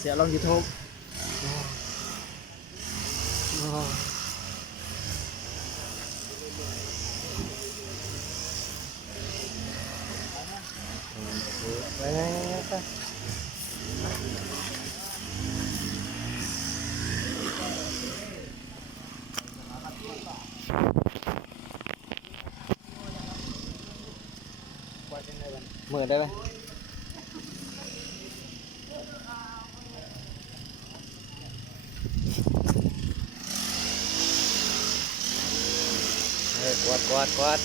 เสียลองยูทูบไปมือได้ไหมกวาด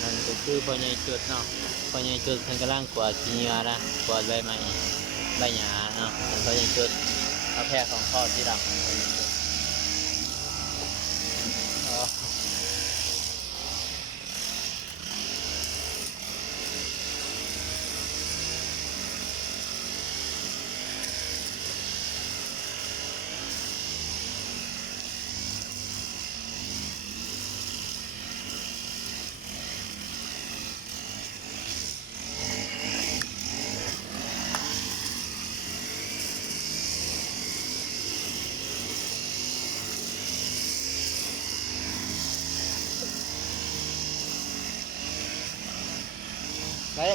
นั่นก็คือพ่อใหญ่จุดเนาะพ่อใหญ่จุดเพิ่นกำลังกวาดขี้เหงื่อนะกวาดใบไม้ใบหญ้าเนาะพ่อใหญ่จุดเอาแพร่ของพ่อที่ดำของพ่อใหญ่จุดอ๋อ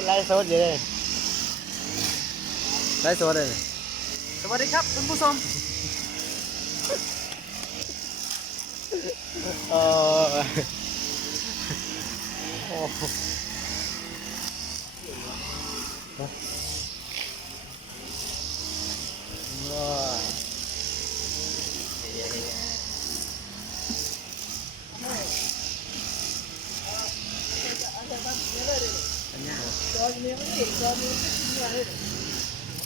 ไล่โซดอยู่เลยไล่โซดเลยสวัสดีครับคุณผู้ชมเออโอ้ว้า จอดนี้ไม่ได้จอดนี้ไม่ทิ้งอะไรเลย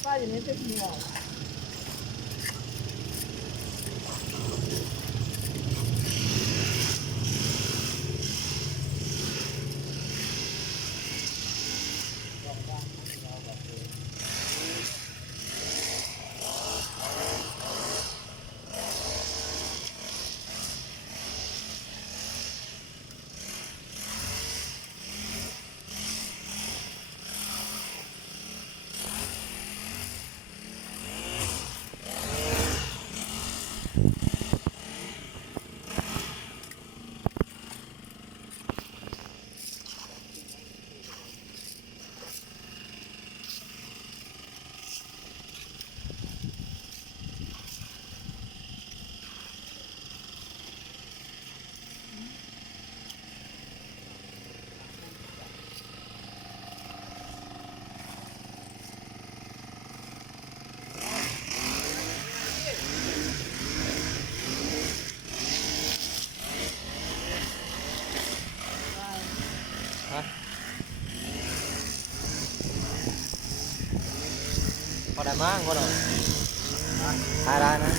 ป้าอย่างนี้ไม่ทิ้งอะไรพอได้มั้งพอได้ได้นะ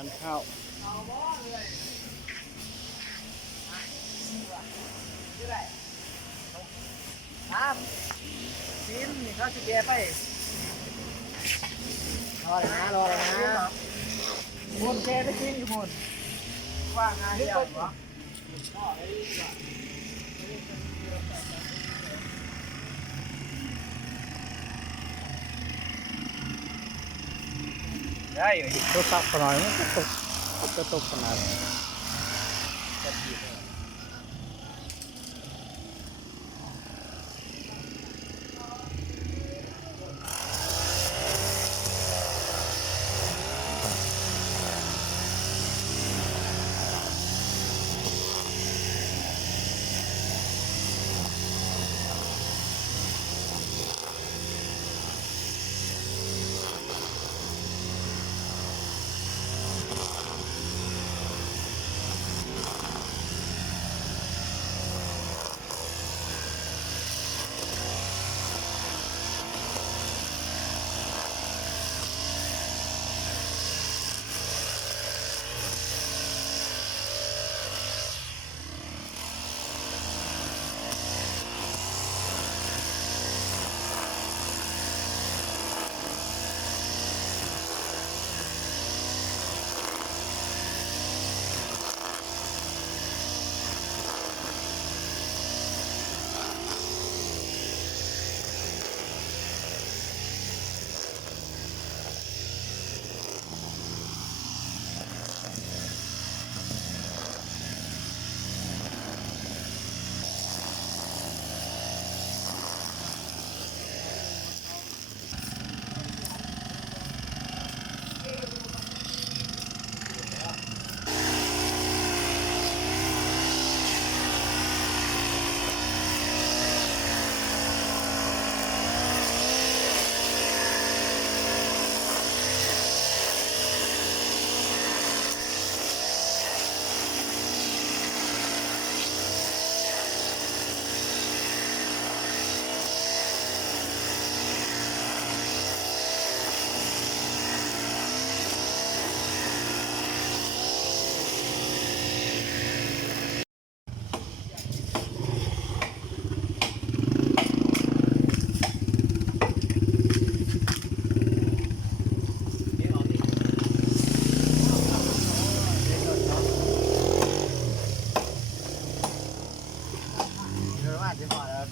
านข้าวซีนนี่เขาจะแกไปรอเลยนะคนแกได้กินอยู่หมดว่างานเดียวเหรอได้ตัวตักขนาดนี้ก็ตกขนาด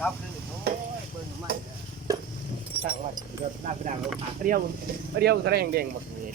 ครับคือโอ้ยเบิ่งไม่ตั้งไว้เดี๋ยวลากไปด่างลงขาเดียวแสดงเด้งหมดเลย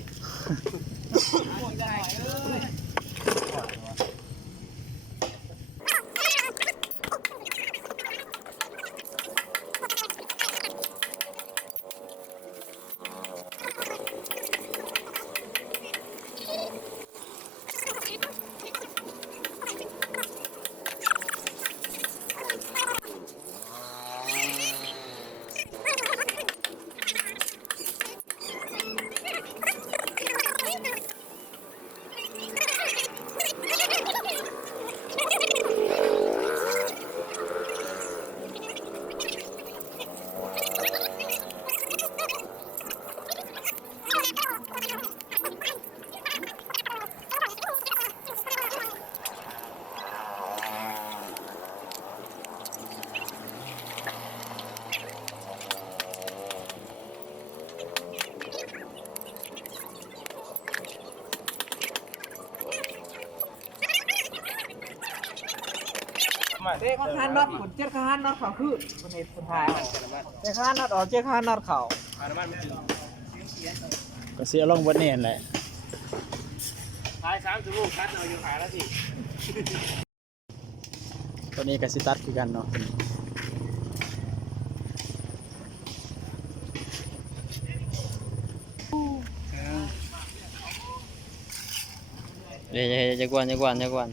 เด็กข้างน็อตผลเจ็ดข้างน็อตเขาคือคนเห็นคนไทยเด็กข้างน็อตออกเจ็ดข้างน็อตเขาก็เสียลงบนเนียนแหละขาย3 ชั่วโมงคัดเอาอยู่ขายแล้วสิตัวนี้ก็สิตัดคือกันเนาะเดี๋ยวจะกวน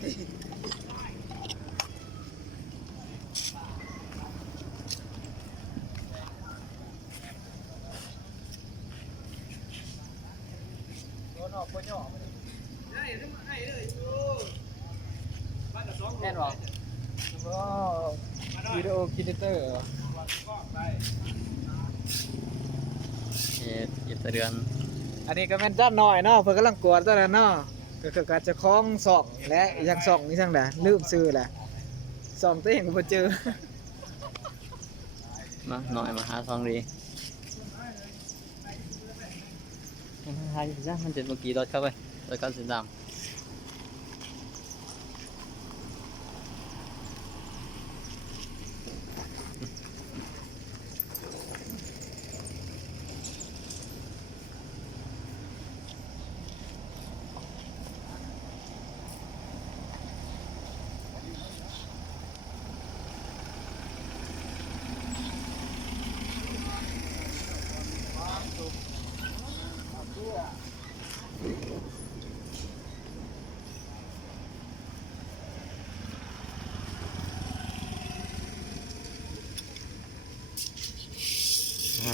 แน่นอนวิดีโอคิดเตอร์ เย็บเดือน อันนี้ก็แม่นจ้าหน่อยเนาะเพิ่นกำลังกวดตอนนั้นเนาะก็คือการจะคล้องส่องและยังส่องนี่จังได๋ลืมชื่อแหละส่องตัวเองก็บ่เจอ มาหน่อยมาหาทองดีหาจ้ามันจะเมื่อกี้รถเข้าไปรถเข้าสีดำ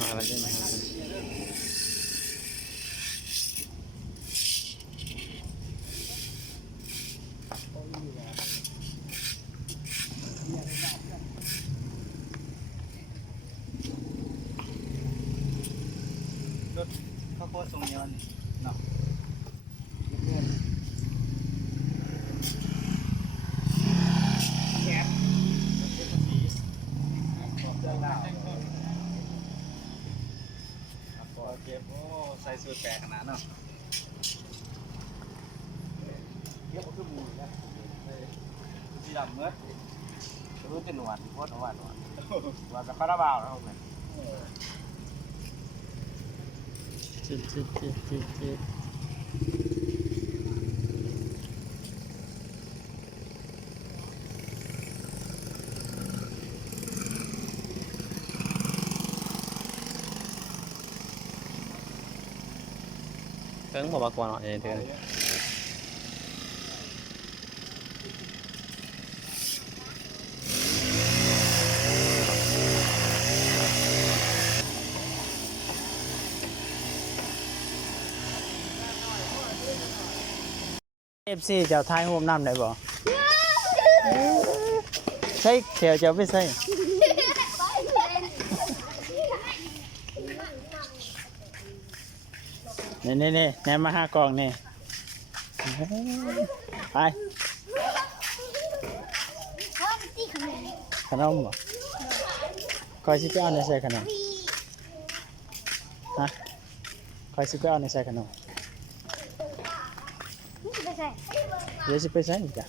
อะไรได้ไหมครับข้าวโพดทรงยอนเนาะเก็บโอ้ใส่สูตรแปลกขนาดเนาะ เยอะคือหมูนะ สีดำเมื่อ รู้เป็นหนวดโคตรหนวดแบบคาราบาวนะครับเนี่ย จิเพิ่งบอกว่ากวนอ่ะเดือนFC เจ้าท้ายโฮมน้ำได้บ่ใช่เขียวเจ้าไม่ใช่นี่แนมมา5 กล่องนี่ไปขนมบ่คอยสิไปเอาในใส่ขนมฮะคอยสิไปเอาในใส่ขนมเดี๋ยวสิไปใส่จ้ะ